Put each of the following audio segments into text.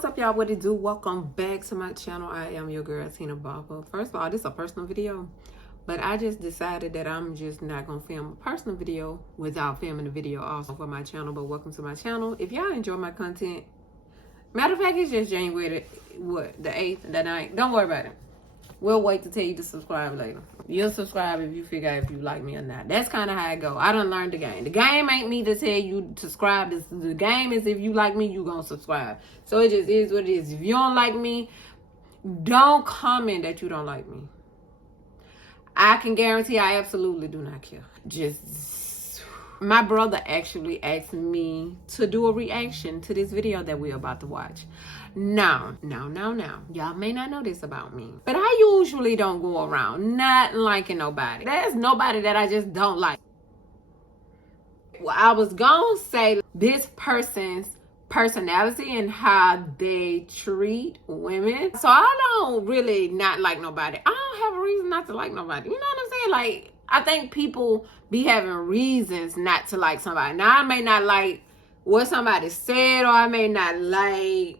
what's up, y'all? What it do? Welcome back to my channel. I am your girl, Tina Barber. First of all, this is a personal video, but I just decided that I'm just not gonna film a personal video without filming a video also for my channel. But welcome to my channel. If y'all enjoy my content, matter of fact, it's just January the 8th, the 9th. Don't worry about it. We'll wait to tell you to subscribe later. You'll subscribe if you figure out if you like me or not. That's kind of how I go. I done learned the game. The game ain't me to tell you to subscribe. The game is if you like me, you gonna subscribe. So it just is what it is. If you don't like me, don't comment that you don't like me. I can guarantee I absolutely do not care. My brother actually asked me to do a reaction to this video that we're about to watch. Now. Y'all may not know this about me, but I usually don't go around not liking nobody. There's nobody that I just don't like. Well, I was gonna say this person's personality and how they treat women. So I don't really not like nobody. I don't have a reason not to like nobody. You know what I'm saying? Like, I think people be having reasons not to like somebody. Now, I may not like what somebody said, or I may not like,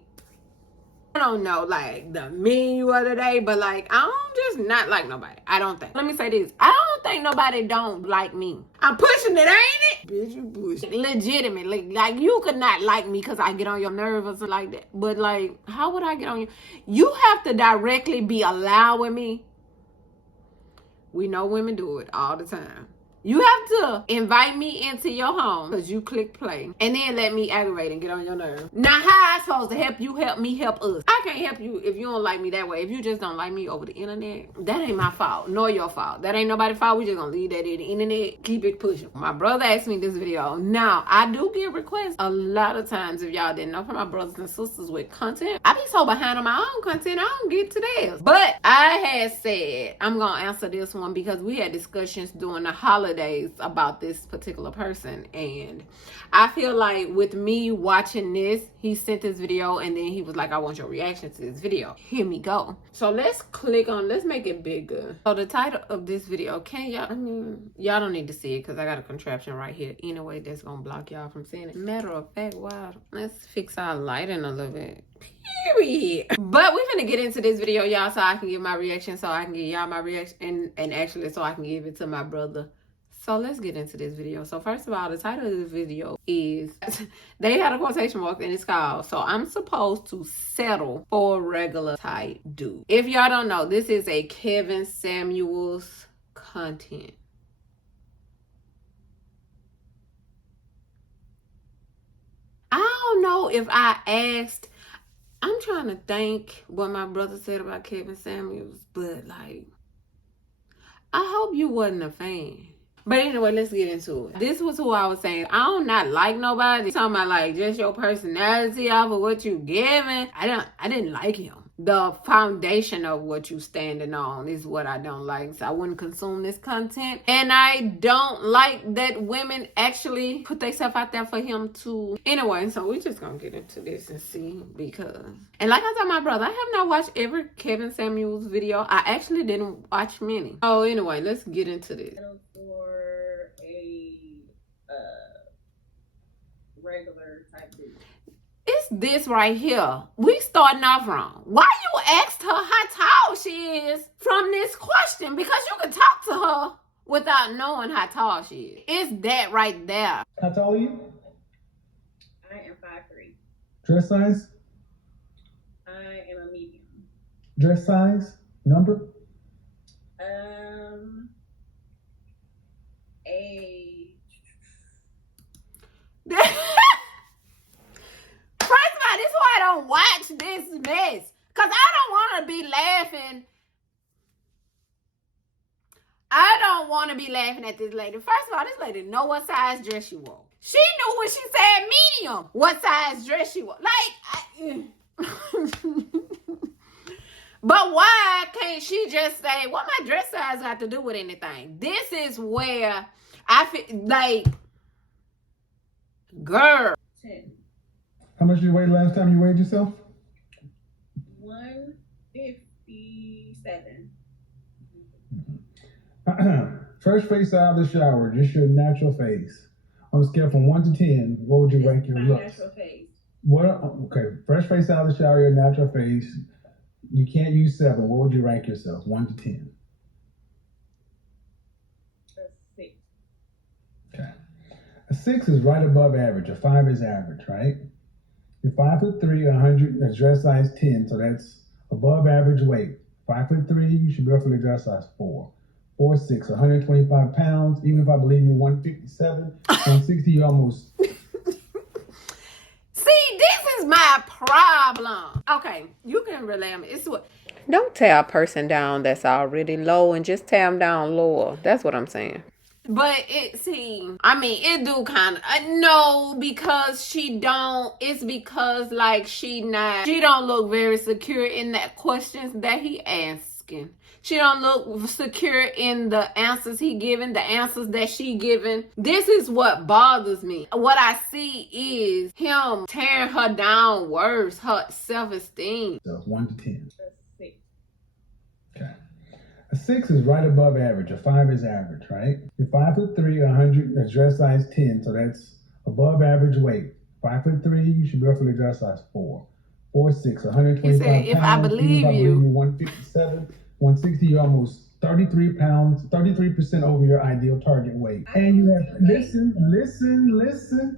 I don't know, like the menu of the day, but like, I don't just not like nobody. I don't think. Let me say this. I don't think nobody don't like me. I'm pushing it, ain't it? Bitch, you pushing. Legitimately. Like, you could not like me because I get on your nerves or something like that. But like, how would I get on you? You have to directly be allowing me. We know women do it all the time. You have to invite me into your home because you click play and then let me aggravate and get on your nerve. Now, how I supposed to help you help me help us? I can't help you if you don't like me that way. If you just don't like me over the internet, that ain't my fault nor your fault. That ain't nobody's fault. We just gonna leave that in the internet. Keep it pushing. My brother asked me this video. Now, I do get requests a lot of times, if y'all didn't know, from my brothers and sisters with content. I be so behind on my own content, I don't get to theirs. But I had said I'm gonna answer this one because we had discussions during the holidays about this particular person, and I feel like with me watching this, he sent this video and then he was like, I want your reaction to this video. Here me go. So let's make it bigger. So the title of this video, y'all don't need to see it because I got a contraption right here anyway that's gonna block y'all from seeing it. Matter of fact, wow, let's fix our lighting a little bit. Period. But we're gonna get into this video, y'all, so I can give my reaction, so I can give y'all my reaction, and actually so I can give it to my brother. So let's get into this video. So first of all, the title of this video is, they had a quotation mark and it's called, So I'm Supposed to Settle for a Regular Type Dude. If y'all don't know, this is a Kevin Samuels content. I don't know if I asked, I'm trying to think what my brother said about Kevin Samuels, but like, I hope you wasn't a fan. But anyway, let's get into it. This was who I was saying. I don't not like nobody. Talking about like just your personality off of what you giving. I didn't like him. The foundation of what you standing on is what I don't like. So I wouldn't consume this content. And I don't like that women actually put themselves out there for him to. Anyway, so we're just gonna get into this and see, because. And like I told my brother, I have not watched every Kevin Samuels video. I actually didn't watch many. Oh, anyway, let's get into this. For a regular type dude. It's this right here. We starting off wrong. Why you asked her how tall she is from this question? Because you can talk to her without knowing how tall she is. It's that right there. How tall are you? I am 5'3". Dress size? I am a medium. Dress size? Number? First of all, this is why I don't watch this mess. Because I don't want to be laughing. I don't want to be laughing at this lady. First of all, this lady know what size dress she wore. She knew when she said medium what size dress she wore. Like, but why can't she just say, what my dress size got to do with anything? This is where I feel like, girl. 10. How much did you weigh last time you weighed yourself? 157. First face out of the shower, just your natural face. On a scale from 1 to 10, what would you rank your my looks? natural face. What? Okay, fresh face out of the shower, your natural face. You can't use 7. What would you rank yourself? 1 to 10. A 6. Okay. A 6 is right above average. A 5 is average, right? You're 5'3", 100, that's dress size 10, so that's above average weight. 5'3", you should be roughly dress size 4. 4'6", 125 pounds. Even if I believe you're 157, 160, you almost. See, this is my problem. Okay, you can relay me. It's what. Don't tear a person down that's already low and just tear them down lower. That's what I'm saying. But it do kind of, no, because it's because like she don't look very secure in that questions that he asking. She don't look secure in the answers he giving, the answers that she giving. This is what bothers me. What I see is him tearing her down worse, her self-esteem. So 1 to 10. A 6. Okay. A 6 is right above average. A 5 is average, right? You're 5'3", 100, that's dress size 10, so that's above average weight. 5'3", you should be roughly dress size 4. 4'6", 125 He said, if I pounds. believe Even if I you. 157, 160, you're almost 33 pounds, 33% over your ideal target weight. And you have, listen.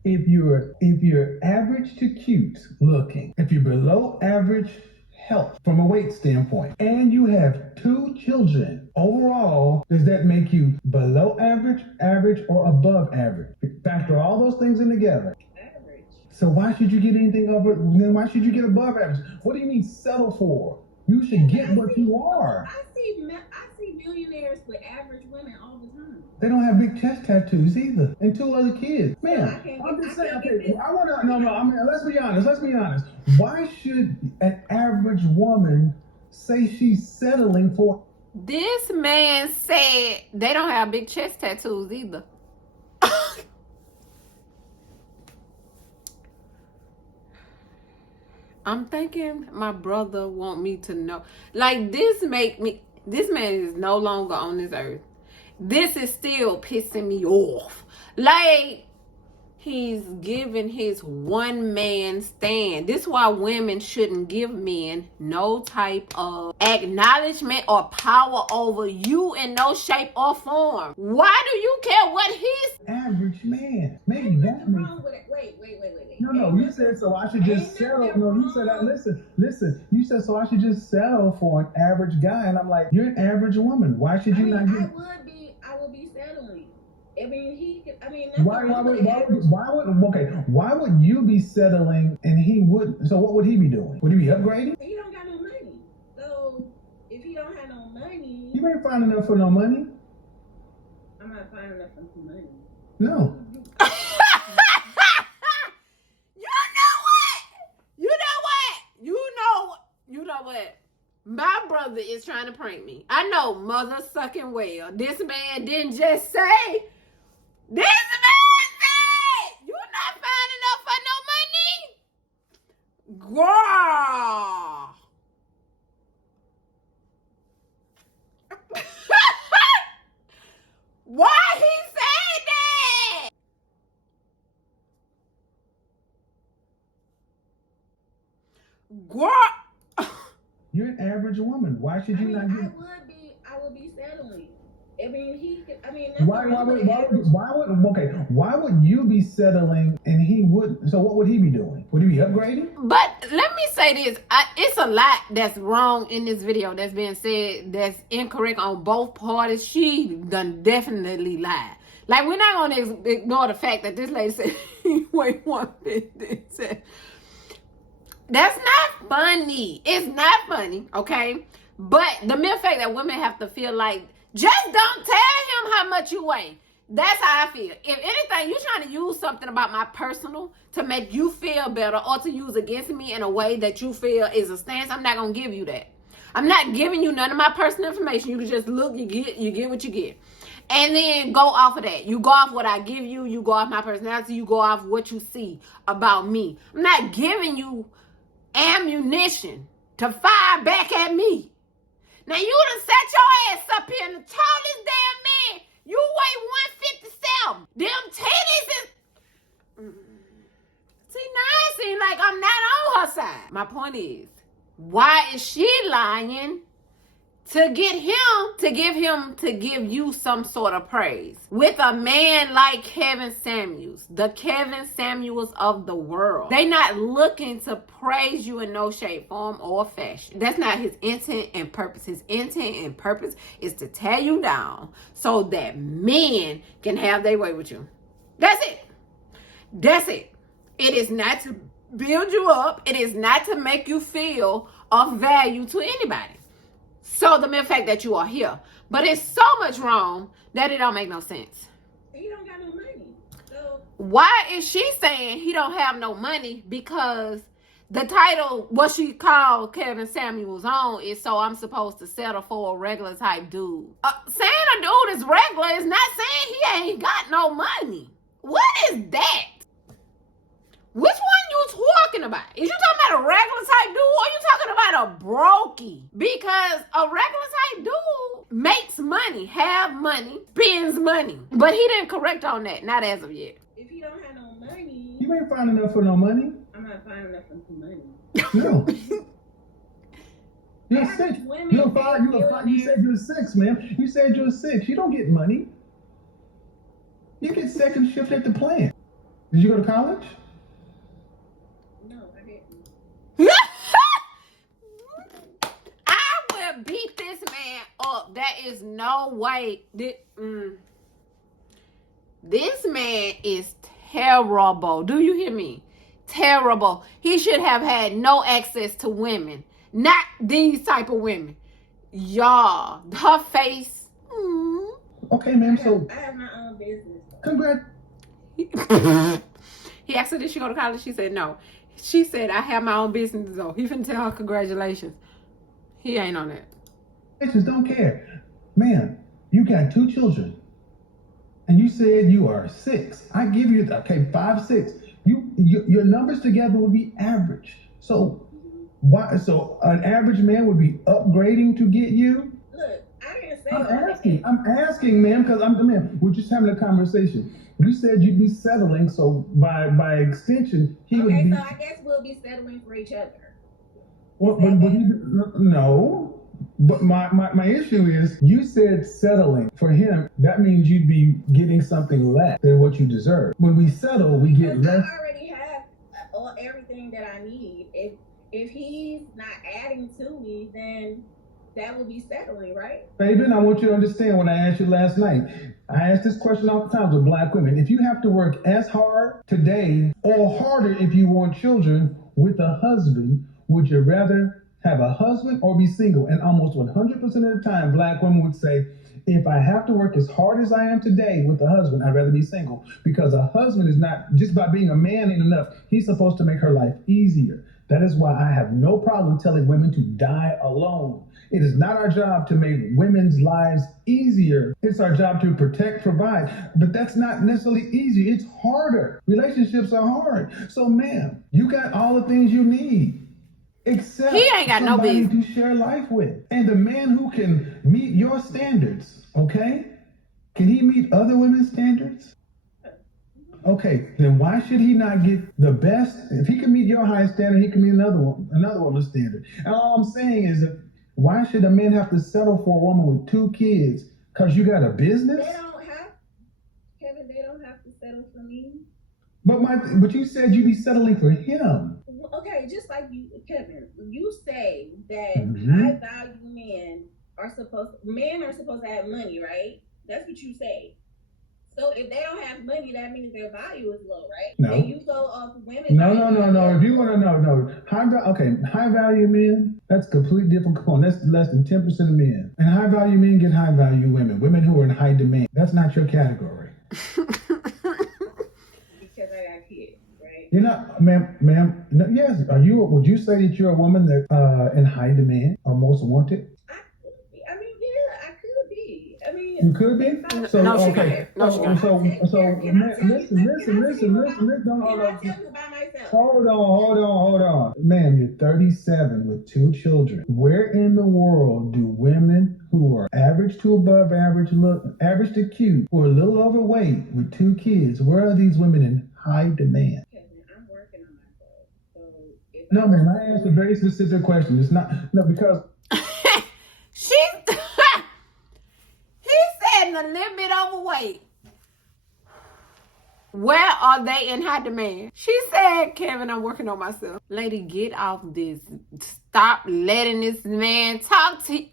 If you're average to cute looking, if you're below average health from a weight standpoint, and you have 2 children, overall, does that make you below average, average, or above average? Factor all those things in together. Average. So why should you get anything over? Then why should you get above average? What do you mean settle for? You should get what you are. I see millionaires with average women all the time. They don't have big chest tattoos either, and 2 other kids. Man, I'm just saying. Okay, I want to. No. I mean, let's be honest. Why should an average woman say she's settling for? This man said they don't have big chest tattoos either. I'm thinking my brother want me to know. Like, this man is no longer on this earth. This is still pissing me off. Like, he's giving his one man stand. This is why women shouldn't give men no type of acknowledgement or power over you in no shape or form. Why do you care what he's Average man. Maybe Ain't that nothing makes. wrong with it. Wait. No, you said so I should just settle. No, you said that. Listen. You said so I should just settle for an average guy, and I'm like, you're an average woman. Why should you not get? I would be settling. I mean, Why would you be settling and he wouldn't? So what would he be doing? Would he be upgrading? He don't got no money. So if he don't have no money, You ain't fine enough for no money. I'm not fine enough for some money. No. You know what? My brother is trying to prank me. I know, mother sucking well. This man didn't just say. This man said, you're not fine enough for no money? Girl. Why he said that? Girl. You're an average woman. Why should you not get? I would be settling. I mean, Why would you be settling and he wouldn't? So what would he be doing? Would he be upgrading? But let me say this. It's a lot that's wrong in this video that's being said that's incorrect on both parties. She done definitely lied. Like, we're not going to ignore the fact that this lady said he weighed 150. That's not funny. It's not funny, okay? But the mere fact that women have to feel like, just don't tell him how much you weigh. That's how I feel. If anything, you're trying to use something about my personal to make you feel better or to use against me in a way that you feel is a stance, I'm not going to give you that. I'm not giving you none of my personal information. You can just look, you get what you get. And then go off of that. You go off what I give you. You go off my personality. You go off what you see about me. I'm not giving you ammunition to fire back at me. Now, you done set your ass up here in the tallest damn man. You weigh 157. Them titties is... See, It seems like I'm not on her side. My point is, why is she lying to get him to give you some sort of praise with a man like Kevin Samuels, the Kevin Samuels of the world? They not looking to praise you in no shape, form, or fashion. That's not his intent and purpose. His intent and purpose is to tear you down so that men can have their way with you. That's it. That's it. It is not to build you up. It is not to make you feel of value to anybody. So the mere fact that you are here. But it's so much wrong that it don't make no sense. He don't got no money. So why is she saying he don't have no money? Because the title, what she called Kevin Samuels on, is so I'm supposed to settle for a regular type dude. Saying a dude is regular is not saying he ain't got no money. What is that? Which one you talking about? Is you talking about a regular type dude or you talking about a brokey? Because a regular type dude makes money, have money, spends money. But he didn't correct on that, not as of yet. if he don't have no money, You ain't finding enough for no money. I'm not finding enough for money. No. You're Average 6. women You're 5. You're 5. You said you're 6, man. You said you're 6. You don't get money. You get second shift at the plant. Did you go to college? No, I didn't. I will beat this man up. That is no way. This man is terrible. Do you hear me? Terrible. He should have had no access to women. Not these type of women. Y'all, her face. Okay, ma'am. So, I have my own business. congrats. He asked her, did she go to college? She said no. She said, I have my own business though. He finna tell her congratulations. He ain't on that. Just don't care. Man, you got 2 children. And you said you are 6. I give you, 5, 6. Your numbers together would be average. So why? So an average man would be upgrading to get you? Look, I didn't say I'm asking, ma'am, because we're just having a conversation. You said you'd be settling, so by extension, he would be. So I guess we'll be settling for each other. Well, no. But my issue is, you said settling for him. That means you'd be getting something less than what you deserve. When we settle, we get less. I already have everything that I need. If he's not adding to me, then that will be settling, right? Fabian, I want you to understand what I asked you last night. I asked this question oftentimes with black women. If you have to work as hard today or harder if you want children with a husband, would you rather have a husband or be single? And almost 100% of the time, black women would say, if I have to work as hard as I am today with a husband, I'd rather be single. Because a husband is not, just by being a man ain't enough. He's supposed to make her life easier. That is why I have no problem telling women to die alone. It is not our job to make women's lives easier. It's our job to protect, provide. But that's not necessarily easy. It's harder. Relationships are hard. So, ma'am, you got all the things you need. Except he ain't got no business to share life with. And the man who can meet your standards, okay? Can he meet other women's standards? Okay, then why should he not get the best? If he can meet your high standard, he can meet another woman's standard. And all I'm saying is that why should a man have to settle for a woman with 2 kids? Because you got a business? They don't have, Kevin, they don't have to settle for me. But you said you'd be settling for him. Okay, just like you, Kevin, you say that high value men are supposed to have money, right? That's what you say. So if they don't have money, that means their value is low, right? No. And you go off women. No. If you want to know, high value men, that's a completely different component. That's less than 10% of men. And high value men get high value women who are in high demand. That's not your category. Because I got kids, right? You're not, ma'am. No, yes. Would you say that you're a woman that in high demand or most wanted? You could be. So no, she okay. can't. No, she can't. Listen. Hold on. Ma'am, you're 37 with 2 children. Where in the world do women who are average to above average, average to cute, who are a little overweight with 2 kids, where are these women in high demand? I'm working on No, man, I asked a very specific question. It's not, no, because. He said a little bit overweight. Where are they in high demand? She said, Kevin, I'm working on myself. Lady, get off this. Stop letting this man talk to you.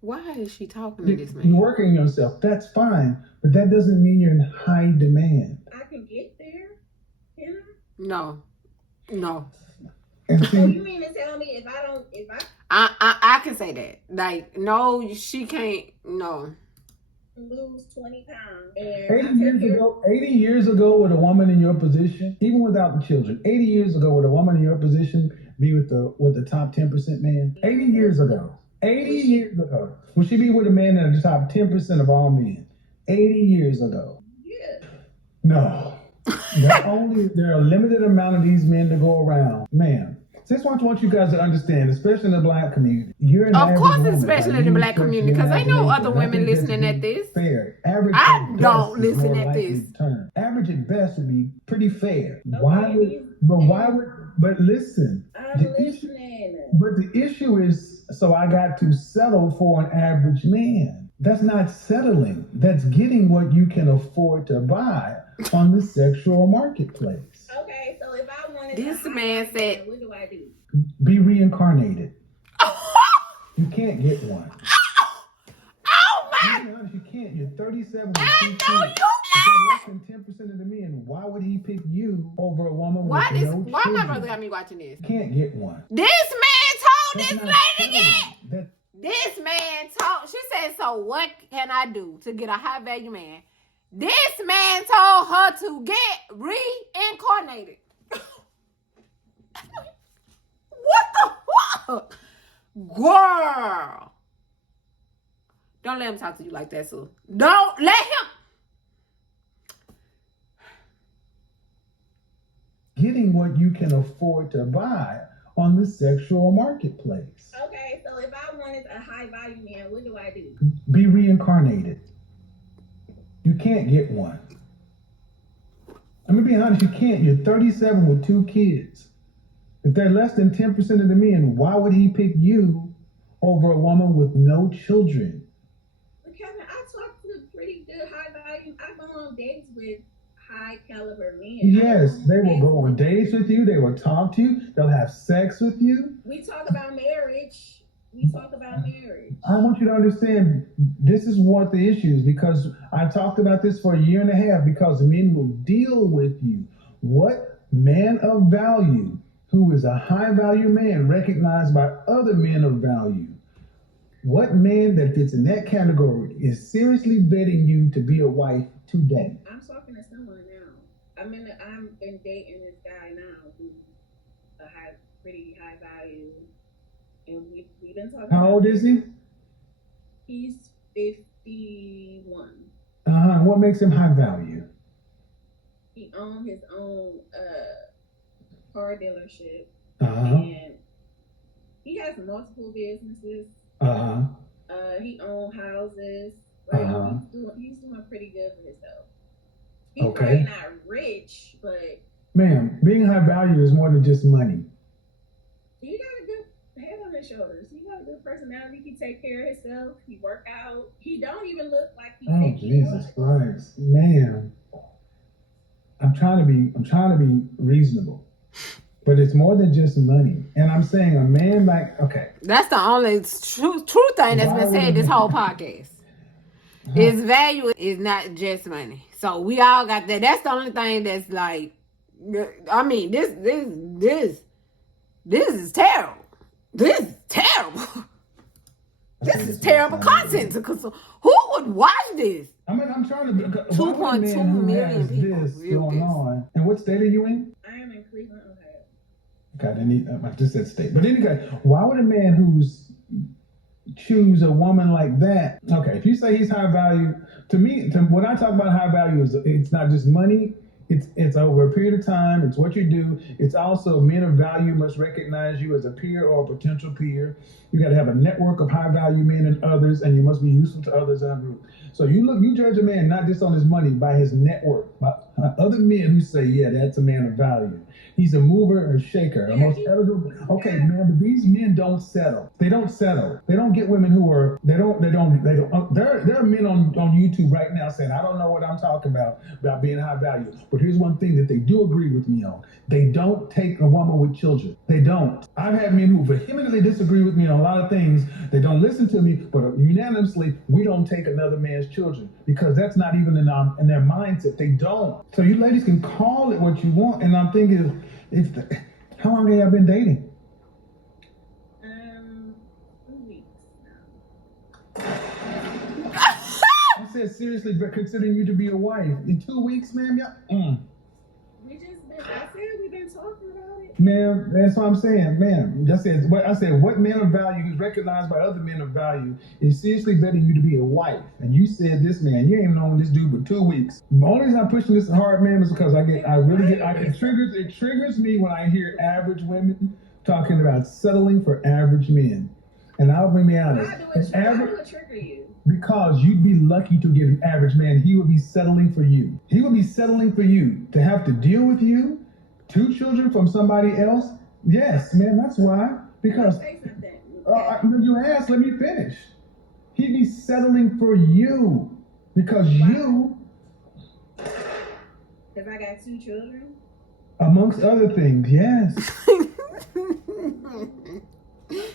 Why is she talking to this man? You're working on yourself. That's fine. But that doesn't mean you're in high demand. I can get there, can I? No. And So you mean to tell me I can say that. Like, no, she can't. No. Lose 20 pounds. 80 years ago, would a woman in your position, even without the children, 80 years ago, would a woman in your position be with the top 10% man? 80 years ago. 80 years ago. Would she be with a man in the top 10% of all men? 80 years ago. Yeah. No. There are a limited amount of these men to go around. Ma'am. Just want you guys to understand, especially in the black community. You're an of course, woman, especially in the black community, because I know other women listening at this. Fair. Average I don't listen at this. Average at best would be pretty fair. Okay. But listen. I'm listening. But the issue is, so I got to settle for an average man. That's not settling. That's getting what you can afford to buy on the sexual marketplace. Okay, so if I wanted this man said, what do I do? Be reincarnated. You can't get one. Oh my! To be honest, you can't. You're 37. I know you less than 10% of the men. Why would he pick you over a woman with no children? Why my brother got me watching this? You can't get one. This man told this lady again. This man told. She said, "So what can I do to get a high value man?" This man told her to get reincarnated. What the fuck? Girl. Don't let him talk to you like that, Sue. Don't let him. Getting what you can afford to buy on the sexual marketplace. Okay, so if I wanted a high value man, what do I do? Be reincarnated. You can't get one. I'm gonna be honest, you can't. You're 37 with 2 kids. If they're less than 10% of the men, why would he pick you over a woman with no children? Kevin, I talk to pretty good high value. I go on dates with high caliber men. Yes, they will go on dates with you. They will talk to you. They'll have sex with you. We talk about marriage. I want you to understand, this is what the issue is, because I talked about this for a year and a half, because men will deal with you. What man of value, who is a high value man recognized by other men of value, what man that fits in that category is seriously vetting you to be a wife today? I'm talking to someone now. I'm been dating this guy now who's pretty high value. And we've been talking. How old is he? He's 51. What makes him high value? He owns his own car dealership. And he has multiple businesses. He owns houses. Like, he's doing pretty good for himself. He's probably not rich, but ma'am, being high value is more than just money. He got a good head on his shoulders. He got a good personality. He take care of himself. He work out. He don't even look like he. Oh, Jesus Christ, man! I'm trying to be reasonable, but it's more than just money. And I'm saying a man like, okay, that's the only true thing that's been said this whole podcast. His value is not just money. So we all got that. That's the only thing that's like, I mean, this is terrible. This is terrible. This is terrible content. Because who would watch this? I mean, I'm trying to. 2.2 million people. This going on. And what state are you in? I am in Cleveland, Ohio. God, I just said state. But anyway, why would a man who's choose a woman like that? Okay, if you say he's high value, when I talk about high value, it's not just money. It's over a period of time. It's what you do. It's also men of value must recognize you as a peer or a potential peer. You got to have a network of high value men and others, and you must be useful to others in a group. So you judge a man not just on his money, by his network, by other men who say, yeah, that's a man of value. He's a mover or shaker. Yeah, The most he- eligible. Okay, yeah. man, but these men don't settle. They don't settle. They don't get women who are. They don't. There are men on YouTube right now saying, I don't know what I'm talking about being high value. But here's one thing that they do agree with me on. They don't take a woman with children. They don't. I've had men who vehemently disagree with me on a lot of things. They don't listen to me, but unanimously, we don't take another man's children because that's not even in their mindset. They don't. So you ladies can call it what you want, and I'm thinking, how long have y'all been dating? 2 weeks now. I said seriously, but considering you to be a wife in 2 weeks, ma'am, We just been. I said we've been talking about it. ma'am, that's what I'm saying, ma'am. I said, what man of value who's recognized by other men of value is seriously betting you to be a wife? And you said this man, you ain't known this dude but 2 weeks. The only reason I'm pushing this hard, ma'am, is because it triggers me when I hear average women talking about settling for average men. And I'll be honest, Why do it trigger you? because you'd be lucky to get an average man. He would be settling for you. He would be settling for you to have to deal with you, 2 children from somebody else. Yes, man, that's why. Because Say something. you asked, let me finish. He'd be settling for you because you, Because I got 2 children. amongst other things, yes.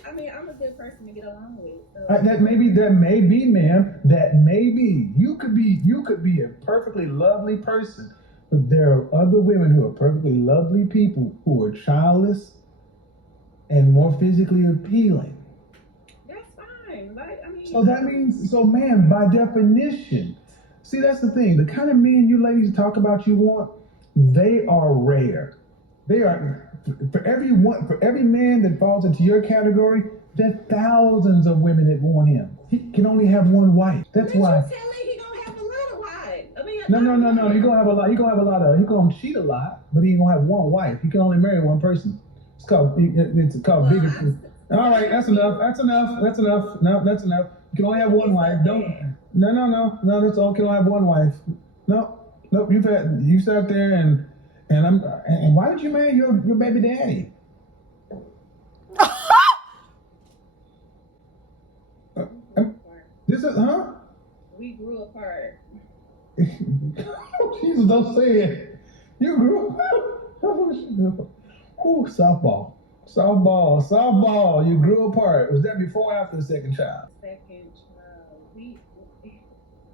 I mean, I'm a good person to get along with. So. That may be, ma'am. That may be. You could be a perfectly lovely person, but there are other women who are perfectly lovely people who are childless and more physically appealing. That's fine. So man, by definition, see, that's the thing. The kind of men you ladies talk about you want, they are rare. They are for every man that falls into your category, there are thousands of women that want him. He can only have one wife. That's why. You telling he gonna have a lot of wives. I mean, No. He gonna have a lot. He gonna cheat a lot, but he ain't gonna have one wife. He can only marry one person. It's called bigotry. All right, that's enough. No, that's enough. You can only have one wife. Don't. No. That's all. You can only have one wife. No. You sat there and why did you marry your baby daddy? This is We grew apart. Jesus, don't say it. You grew up. Ooh, softball. You grew apart. Was that before or after the second child? Second child. We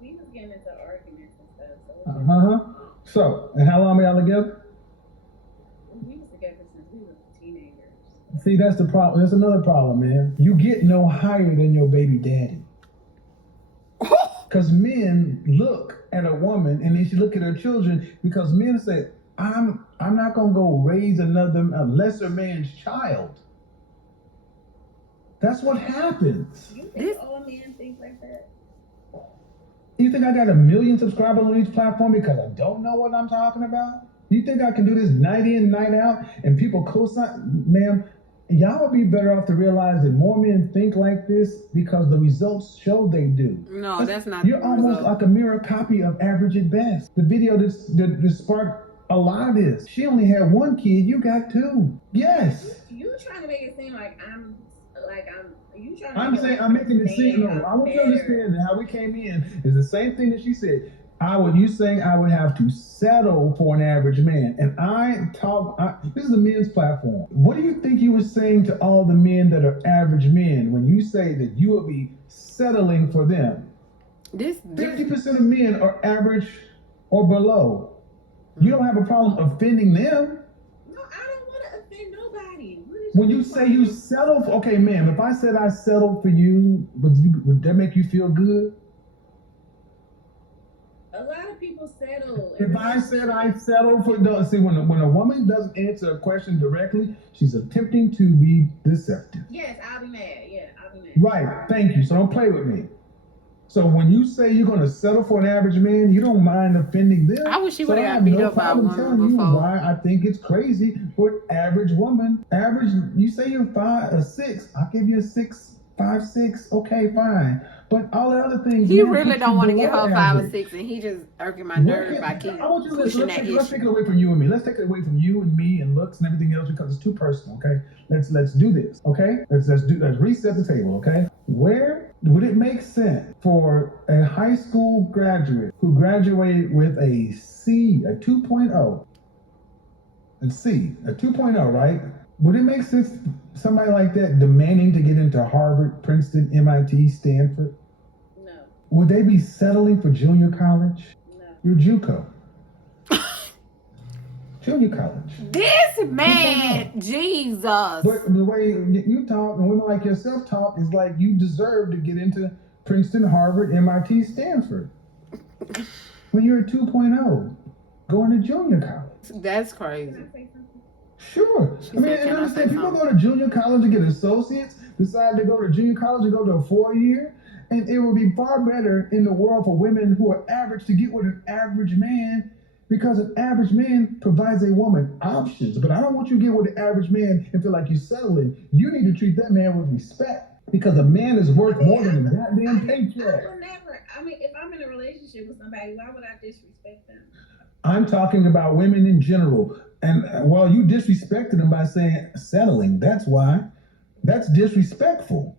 was getting into arguments and stuff. So, and how long were y'all together? We was together since we were teenagers. See, that's the problem. That's another problem, man. You get no higher than your baby daddy. Because men look at a woman and they should look at her children, because men say, I'm not gonna go raise a lesser man's child. That's what happens. You think all men think like that? You think I got 1 million subscribers on each platform because I don't know what I'm talking about? You think I can do this night in, night out, and people co-sign? Ma'am, y'all would be better off to realize that more men think like this because the results show they do. No, that's not. You're almost like a mirror copy of Average at Best. The video that sparked a lot of this. She only had 1 kid, you got 2. Yes. You trying to make it seem like I'm. You trying to. I'm making it seem. No, I want you to understand that how we came in is the same thing that she said. You saying I would have to settle for an average man, and this is a men's platform. What do you think you were saying to all the men that are average men when you say that you will be settling for them? 50% of men are average or below. You don't have a problem offending them. No, I don't want to offend nobody. When you say you settle for, okay, ma'am, if I said I settled for you, would that make you feel good? A lot of people settle. If I said I settled for, when a woman doesn't answer a question directly, she's attempting to be deceptive. Yes, I'll be mad. Yeah, I'll be mad. Right, thank you. So don't play with me. So when you say you're going to settle for an average man, you don't mind offending them. I wish she would have got beat up by a woman telling before. You why I think it's crazy for an average woman. Average, you say you're 5 or 6, I'll give you a 6'5", 5, 6, okay, fine. But all the other things, He man, really put don't you want to get below her 5 or average. 6, and he just irking my What nerve by can, keep I want you to pushing let's that take issue. it away from you and me. Let's take it away from you and me and looks and everything else because it's too personal. Okay, let's do this. Okay, let's reset the table. Okay, where would it make sense for a high school graduate who graduated with a C, a 2.0, a C, a 2.0, right? Would it make sense somebody like that demanding to get into Harvard, Princeton, MIT, Stanford? No. Would they be settling for junior college? No. You're JUCO. Junior college. This man, Jesus. But the way you talk and women like yourself talk is like you deserve to get into Princeton, Harvard, MIT, Stanford. When you're a 2.0, going to junior college. That's crazy. Can I say something? Sure. She I mean, said, and "Can I say understand people something?" go to junior college and get associates, decide to go to junior college and go to a 4-year. And it would be far better in the world for women who are average to get with an average man because an average man provides a woman options. But I don't want you to get with an average man and feel like you're settling. You need to treat that man with respect because a man is worth more than a goddamn paycheck. I would never. I mean, if I'm in a relationship with somebody, why would I disrespect them? I'm talking about women in general. And well, you disrespected them by saying settling. That's why. That's disrespectful.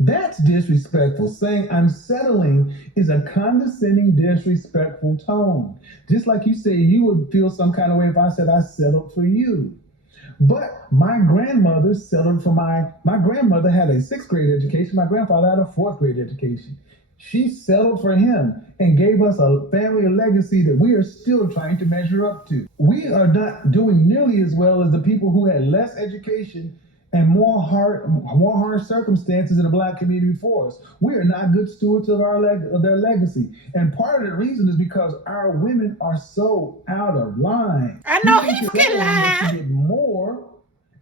That's disrespectful. Saying I'm settling is a condescending, disrespectful tone. Just like you say, you would feel some kind of way if I said I settled for you. But my grandmother settled for my grandmother had a 6th grade education. My grandfather had a 4th grade education. She settled for him and gave us a family legacy that we are still trying to measure up to. We are not doing nearly as well as the people who had less education and more hard circumstances in the Black community before us. We are not good stewards of their legacy. And part of the reason is because our women are so out of line. I know You he's think fucking that lying. you get more,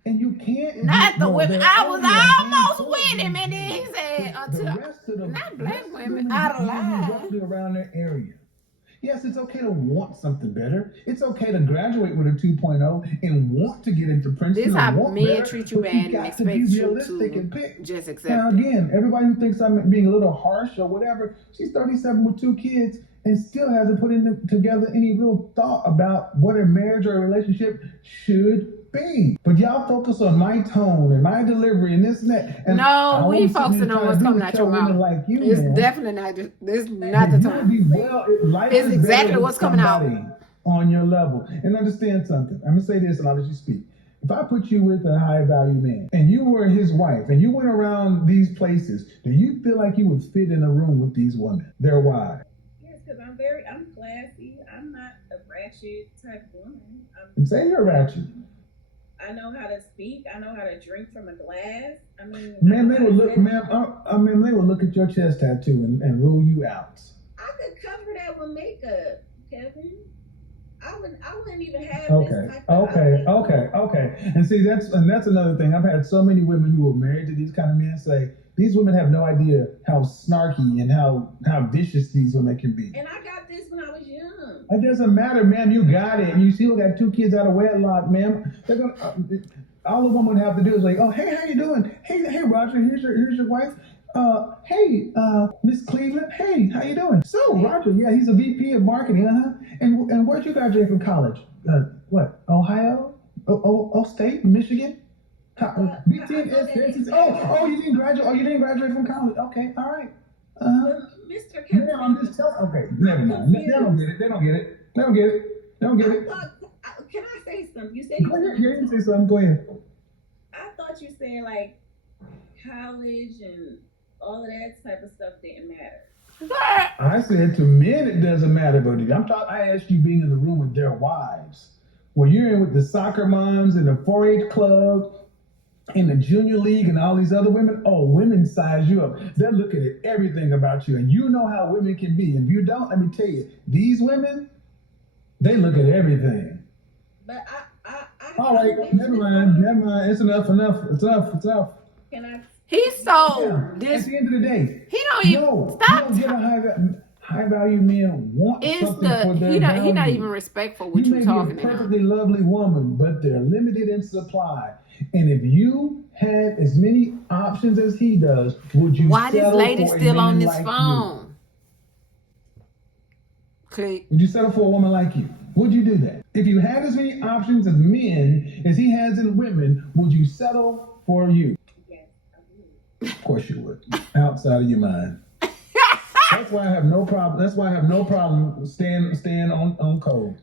and you can't Not get the more. women. There I are was only a handful almost with him, and then he said, the rest of the not black rest of the women, out of line. roughly around their area. Yes, it's okay to want something better. It's okay to graduate with a 2.0 and want to get into Princeton. This how and want men better, treat you but bad and got to be expect you realistic and to pick. just accept Now it. again, everybody who thinks I'm being a little harsh or whatever, she's 37 with 2 kids and still hasn't put together any real thought about what a marriage or a relationship should be. But y'all focus on my tone and my delivery and this and that. And No, we focusing on what's coming out your mouth. Like you, It's man. definitely not. This not the You would be time. life It's is exactly better with what's coming out. somebody on your level. And understand something. I'm gonna say this and I'll let you speak. If I put you with a high value man and you were his wife and you went around these places, do you feel like you would fit in a room with these women? Their wives? Yes, because I'm classy. I'm not a ratchet type woman. And say you're ratchet. I know how to speak. I know how to drink from a glass. I mean, Ma'am, they will look, ma'am, they will look at your chest tattoo and rule you out. I could cover that with makeup, Kevin. I wouldn't even have Okay, this type of okay. And see, that's another thing. I've had so many women who were married to these kind of men say, these women have no idea how snarky and how vicious these women can be. And I got this when I was young. It doesn't matter, ma'am. You got it. You still got 2 kids out of wedlock, ma'am. They're gonna, all the woman would have to do is like, oh, hey, how you doing? Hey, Roger, here's your wife. Hey, Miss Cleveland. Hey, how you doing? So, Roger, yeah, he's a VP of marketing, And where'd you graduate from college? What? Ohio? State? Michigan? BTN? Oh, you didn't graduate. Oh, you didn't graduate from college. Okay, all right. Mr. Kevin. No, I'm just telling. Okay, never mind. They don't get it. They don't get it. Can I say something? You said Go ahead. You can say something. Go ahead. I thought you said like college and all of that type of stuff didn't matter. I said to men it doesn't matter, but I asked you being in the room with their wives. Well, you're in with the soccer moms and the 4-H club in the junior league and all these other women. Oh, women size you up. They're looking at everything about you, and you know how women can be. If you don't, let me tell you, these women, they look at everything. But I all right, never mind. It's enough. Can I? He's so At the end of the day, he don't even stop. You don't get a high value men want something for their he value. not even respectful what you may talking be a perfectly lovely woman, but they're limited in supply. And if you had as many options as he does, would you Why this settle lady for a still on man this like you? phone? Click. Would you settle for a woman like you? Would you do that? If you had as many options as men as he has in women, would you settle for you? Yes, I would. Of course you would. Outside of your mind. That's why I have no problem. That's why I have no problem staying on code.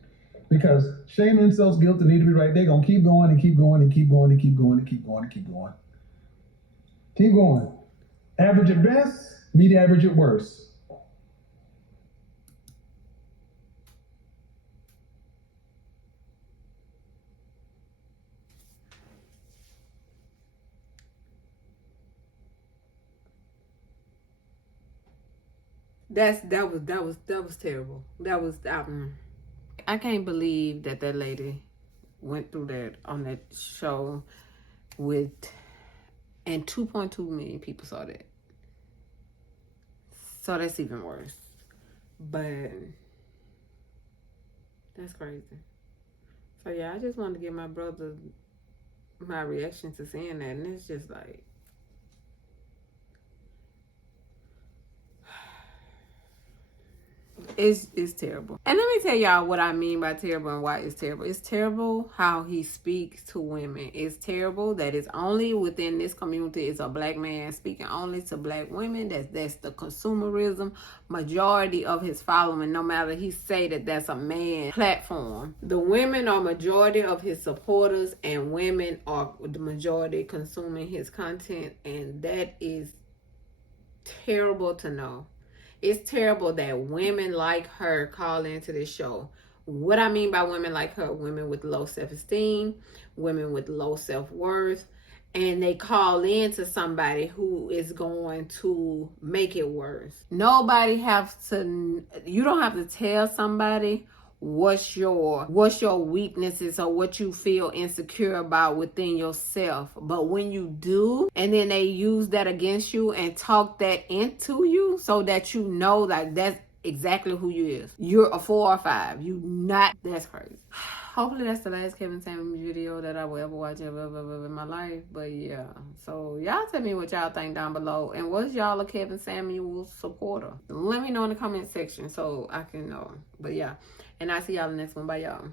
Because shame, insults, guilt, and need to be right. They're gonna keep going and keep going and keep going and keep going and keep going and keep going. Keep going. Average at best, meet average at worst. That was terrible. That was I can't believe that lady went through that on that show with, and 2.2 million people saw that. So that's even worse. But that's crazy. So yeah, I just wanted to give my brother my reaction to seeing that, and it's just like, it's terrible. And let me tell y'all what I mean by terrible and why it's terrible. It's terrible how he speaks to women. It's terrible that it's only within this community is a black man speaking only to black women. That's the consumerism majority of his following. No matter he say that that's a man platform, the women are majority of his supporters, and women are the majority consuming his content, and that is terrible to know. It's terrible that women like her call into this show. What I mean by women like her, women with low self-esteem, women with low self-worth, and they call in to somebody who is going to make it worse. You don't have to tell somebody what's your weaknesses or what you feel insecure about within yourself. But when you do, and then they use that against you and talk that into you so that you know, like, that's exactly who you is. You're a 4 or 5. That's crazy. Hopefully that's the last Kevin Samuels video that I will ever watch ever in my life. But yeah, so y'all tell me what y'all think down below, and was y'all a Kevin Samuels supporter? Let me know in the comment section so I can know. But yeah, and I'll see y'all in the next one. Bye, y'all.